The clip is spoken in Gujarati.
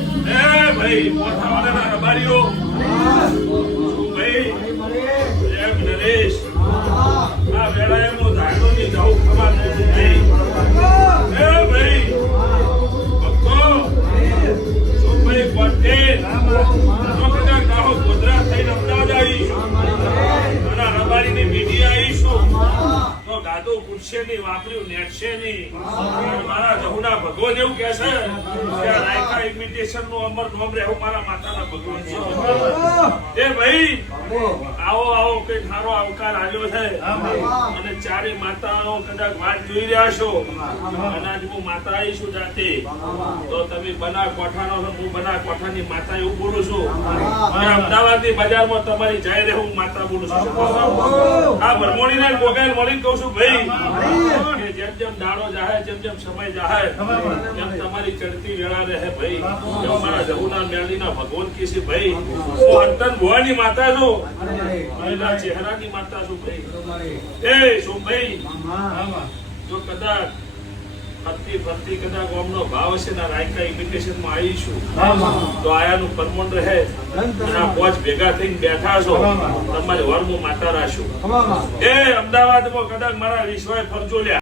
એ ભાઈ મોથાવાળાના એમ નરેશ. આ વેળા એમનો ધાયડો ની જાવ ખમા ભાઈ ભાઈ, ભક્તો સુભાઈ નેટશે નહીં વાપર્યું નેટશે નહીં. મારા જહુના ભગવાન એવું કે છે કે આ રાયકા ઇમિટેશનનું અમર નોમ રહેવું મારા માતાના ભગવાન છે. એ ભાઈ આવો આવો કઈ સારો આવકાર આવ્યો છે. અને ચારે માતાઓ કદાચ વાત જોઈ રહ્યા છો. અનાજ હું માતા આવીશું જાતે. તો તમે બના કોઠાનો છો હું બના કોઠાની માતા એવું બોલું છું. અને અમદાવાદની બજારમાં તમારી જાય રહે હું માતા બોલું છું. આ ભરમોણીને ગોગાઈ મળીને કહું છું ભાઈ. જેમ જેમ દાડો જાહે જેમ જેમ સમય જાહે જેમ તમારી ચડતી વેળા રહે ભાઈ. મારા જહુના મેળીના ભગવાન કી છે ભાઈ હું અંતન ભવાની માતા છું. એના ચહેરાની માતા છું ભાઈ? એ શું ભાઈ? જો કદાચ ફરતી ફરતી કદાચ ગામનો ભાવ હશે ના રાયકા ઇમિટેશનમાં આવીશું તો આયાનું પરમણ રહે ના પોચ ભેગા થઈને બેઠા છો તમારે વર્મ માતા રાશું. એ અમદાવાદમાં કદાચ મારા વિશ્વાય ફરજો લ્યા.